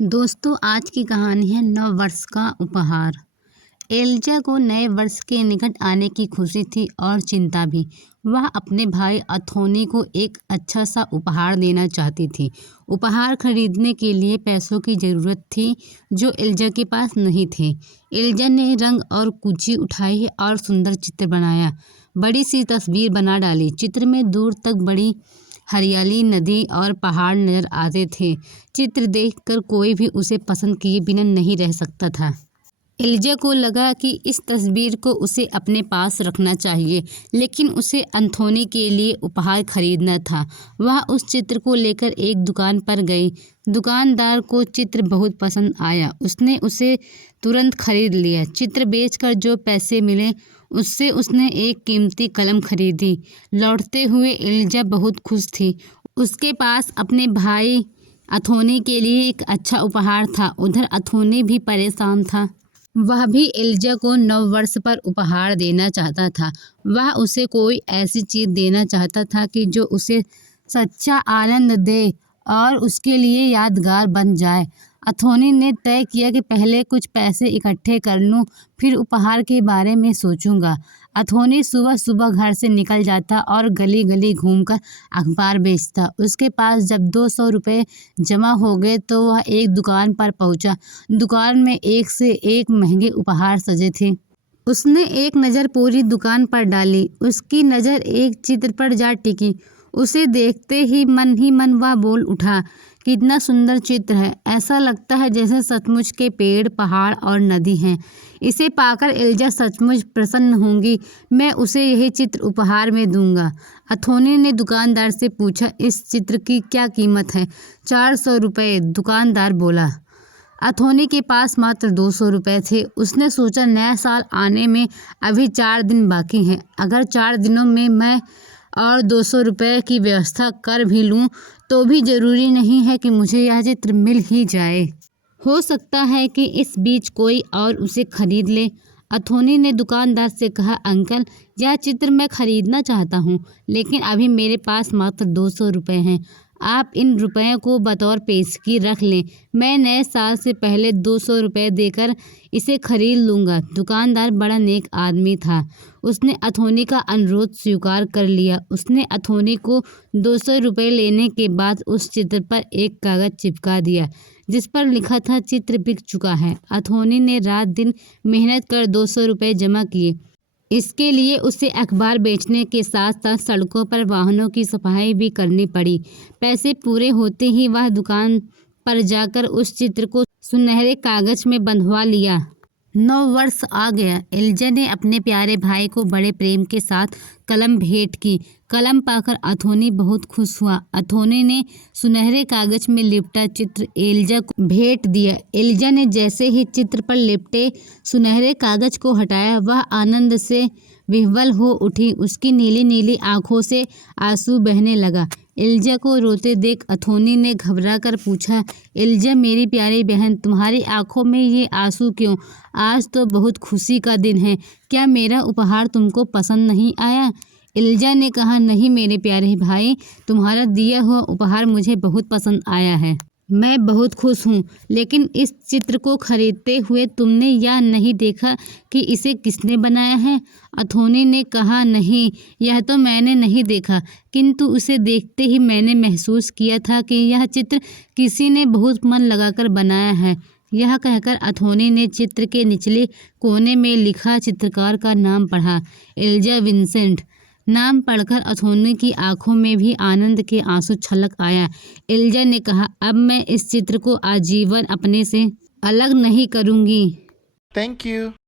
दोस्तों, आज की कहानी है नव वर्ष का उपहार। एल्जा को नए वर्ष के निकट आने की खुशी थी और चिंता भी। वह अपने भाई अथोनी को एक अच्छा सा उपहार देना चाहती थी। उपहार खरीदने के लिए पैसों की ज़रूरत थी जो एल्जा के पास नहीं थे। एल्जा ने रंग और कुची उठाई और सुंदर चित्र बनाया। बड़ी सी तस्वीर बना डाली। चित्र में दूर तक बड़ी हरियाली, नदी और पहाड़ नजर आते थे। चित्र देखकर कोई भी उसे पसंद किए बिना नहीं रह सकता था। एल्जा को लगा कि इस तस्वीर को उसे अपने पास रखना चाहिए, लेकिन उसे अथोनी के लिए उपहार खरीदना था। वह उस चित्र को लेकर एक दुकान पर गई। दुकानदार को चित्र बहुत पसंद आया। उसने उसे तुरंत खरीद लिया। चित्र बेचकर जो पैसे मिले उससे उसने एक कीमती कलम खरीदी। लौटते हुए एल्जा बहुत खुश थी। उसके पास अपने भाई अथोनी के लिए एक अच्छा उपहार था। उधर अथोनी भी परेशान था। वह भी एल्जा को नव वर्ष पर उपहार देना चाहता था। वह उसे कोई ऐसी चीज़ देना चाहता था कि जो उसे सच्चा आनंद दे और उसके लिए यादगार बन जाए। अथोनी ने तय किया कि पहले कुछ पैसे इकट्ठे कर लूं, फिर उपहार के बारे में सोचूंगा। अथोनी सुबह सुबह घर से निकल जाता और गली गली घूमकर अखबार बेचता। उसके पास जब 200 रुपये जमा हो गए तो वह एक दुकान पर पहुंचा। दुकान में एक से एक महंगे उपहार सजे थे। उसने एक नज़र पूरी दुकान पर डाली। उसकी नज़र एक चित्र पर जा टिकी। उसे देखते ही मन वह बोल उठा, कितना सुंदर चित्र है। ऐसा लगता है जैसे सचमुच के पेड़, पहाड़ और नदी हैं। इसे पाकर एल्जा सचमुच प्रसन्न होंगी। मैं उसे यही चित्र उपहार में दूंगा। अथोनी ने दुकानदार से पूछा, इस चित्र की क्या कीमत है? 400 रुपये, दुकानदार बोला। अथोनी के पास मात्र 200 रुपये थे। उसने सोचा, नया साल आने में अभी 4 दिन बाकी हैं। अगर 4 दिनों में मैं और 200 रुपये की व्यवस्था कर भी लूँ तो भी ज़रूरी नहीं है कि मुझे यह चित्र मिल ही जाए। हो सकता है कि इस बीच कोई और उसे खरीद ले। अथोनी ने दुकानदार से कहा, अंकल, यह चित्र मैं खरीदना चाहता हूँ, लेकिन अभी मेरे पास मात्र 200 रुपये हैं। आप इन रुपयों को बतौर पेशगी रख लें। मैं नए साल से पहले 200 रुपये देकर इसे खरीद लूँगा। दुकानदार बड़ा नेक आदमी था। उसने अथोनी का अनुरोध स्वीकार कर लिया। उसने अथोनी को 200 रुपये लेने के बाद उस चित्र पर एक कागज़ चिपका दिया जिस पर लिखा था, चित्र बिक चुका है। अथोनी ने रात दिन मेहनत कर 200 रुपये जमा किए। इसके लिए उसे अखबार बेचने के साथ साथ सड़कों पर वाहनों की सफाई भी करनी पड़ी। पैसे पूरे होते ही वह दुकान पर जाकर उस चित्र को सुनहरे कागज में बंधवा लिया। नव वर्ष आ गया। एल्जा ने अपने प्यारे भाई को बड़े प्रेम के साथ कलम भेंट की। कलम पाकर अथोनी बहुत खुश हुआ। अथोनी ने सुनहरे कागज में लिपटा चित्र एल्जा को भेंट दिया। एल्जा ने जैसे ही चित्र पर लिपटे सुनहरे कागज को हटाया, वह आनंद से विह्वल हो उठी। उसकी नीली नीली आंखों से आंसू बहने लगा। एल्जा को रोते देख अथोनी ने घबरा कर पूछा, एल्जा मेरी प्यारी बहन, तुम्हारी आंखों में ये आंसू क्यों? आज तो बहुत खुशी का दिन है। क्या मेरा उपहार तुमको पसंद नहीं आया? एल्जा ने कहा, नहीं मेरे प्यारे भाई, तुम्हारा दिया हुआ उपहार मुझे बहुत पसंद आया है। मैं बहुत खुश हूँ, लेकिन इस चित्र को खरीदते हुए तुमने यह नहीं देखा कि इसे किसने बनाया है? अथोनी ने कहा, नहीं, यह तो मैंने नहीं देखा, किंतु उसे देखते ही मैंने महसूस किया था कि यह चित्र किसी ने बहुत मन लगाकर बनाया है। यह कहकर अथोनी ने चित्र के निचले कोने में लिखा चित्रकार का नाम पढ़ा, एल्जा विंसेंट। नाम पढ़कर अथोनी की आंखों में भी आनंद के आंसू छलक आया। एल्जा ने कहा, अब मैं इस चित्र को आजीवन अपने से अलग नहीं करूँगी। Thank you.